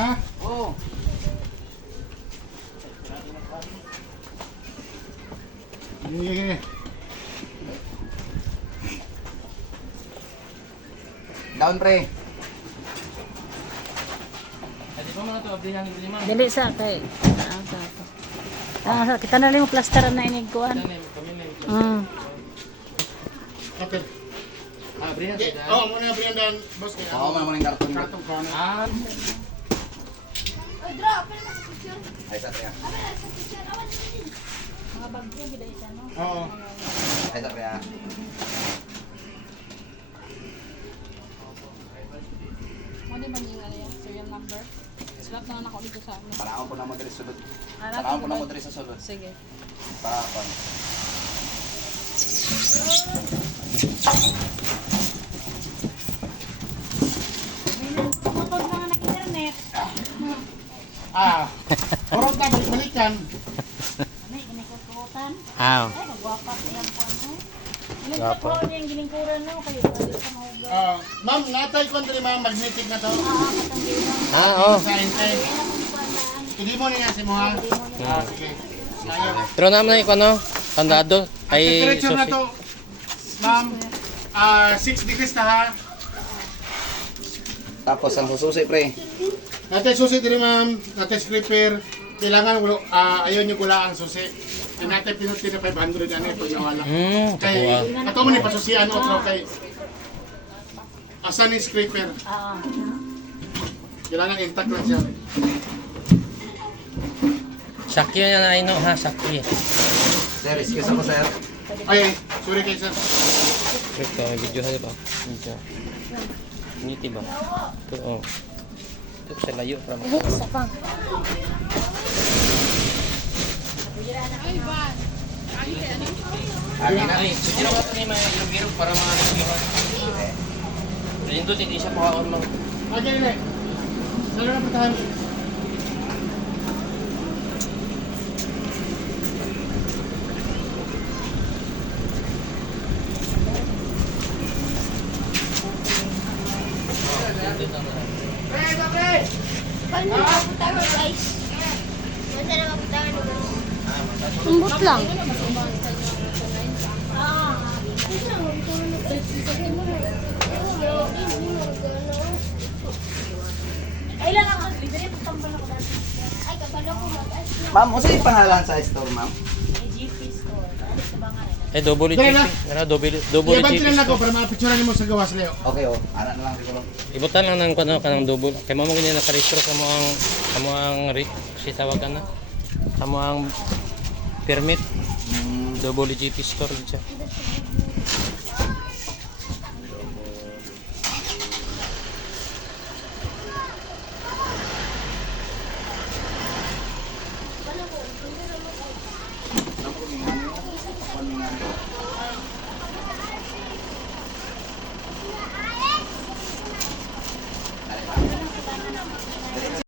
Ha? Oo. Sige. Down pre. Adi pa mga to, abrihan ni Lima. Dili sa kay. Kita na lang yung plasteran na iniguan. Kami na. Okay. Abrihan sila. Oo, muna yung Briandan. Boss, kaya. Oo, man yung karton. Kartong ko. Ah. Ay sa pre. Mga bagyo gid ay no. Oo. Ay sa pre. Mo di man yung ano serial number. Slap na ako dito sa amin. Panahon po na mo diri sulod. Ara, Panahon po na mo diri sa sulod. Sige. Papan. Putod na nga nag-internet. Kurot na, balik-balikan. Ano yung kinikututan? Aw. Ay, magwapa silang po ano. Gwapa. Ano yung gilingkuran no? Kayo pwede sa mahuga. Ma'am, natay ko diri ma'am, magnetic na to. Katang gilong. Oo. Sa intay. Kaya na kung ipandaan. Hindi mo niya si Moha. Okay. Ayaw. Pero naman na yung ano, tandado. Ang Ay, temperature na to, ma'am, 6 degrees na ha. Tapos ang sususi pre. Natay susi diri ma'am, natay scraper. Kailangan ayaw niyo gula ang susi. Natay pinuti na 500 ano pag nawala. Kay ato man ni pasusian otro kay asan ni scraper. Kailangan intact lang siya. Sakyo niya na ino ha, sakyo. Sir, excuse ako sir. Ay, sorry kay sir. Ito, may video ha ba? Video. Niti ba? Ito, oh. Ito sa layo. Isa pang. Akin na. Ay, sige na ka ni may ilog-ilog para mga nagsihan. Dito, hindi siya pahaon lang. Okay, le. Sir na patahan. Paano mapunta mo guys? Masa na mapunta mo guys? Tumbot lang. Ay lang ako. Libre mo tambal ako dati. Ay, kabalo ko mag-as. Ma'am, unsa yung pangalan sa store, ma'am? GP store. Ano sa bangan? Eh, double Dahil GP. na. Ano, double Iban GP. lang nako para ma-picturean mo sa gawas leo. Okay oh, ana na lang siguro. Ibutan lang ng kano kanang double. Kay mo ganyan nakarehistro sa mo ang si tawagan na. Sa mo ang permit double GP store siya.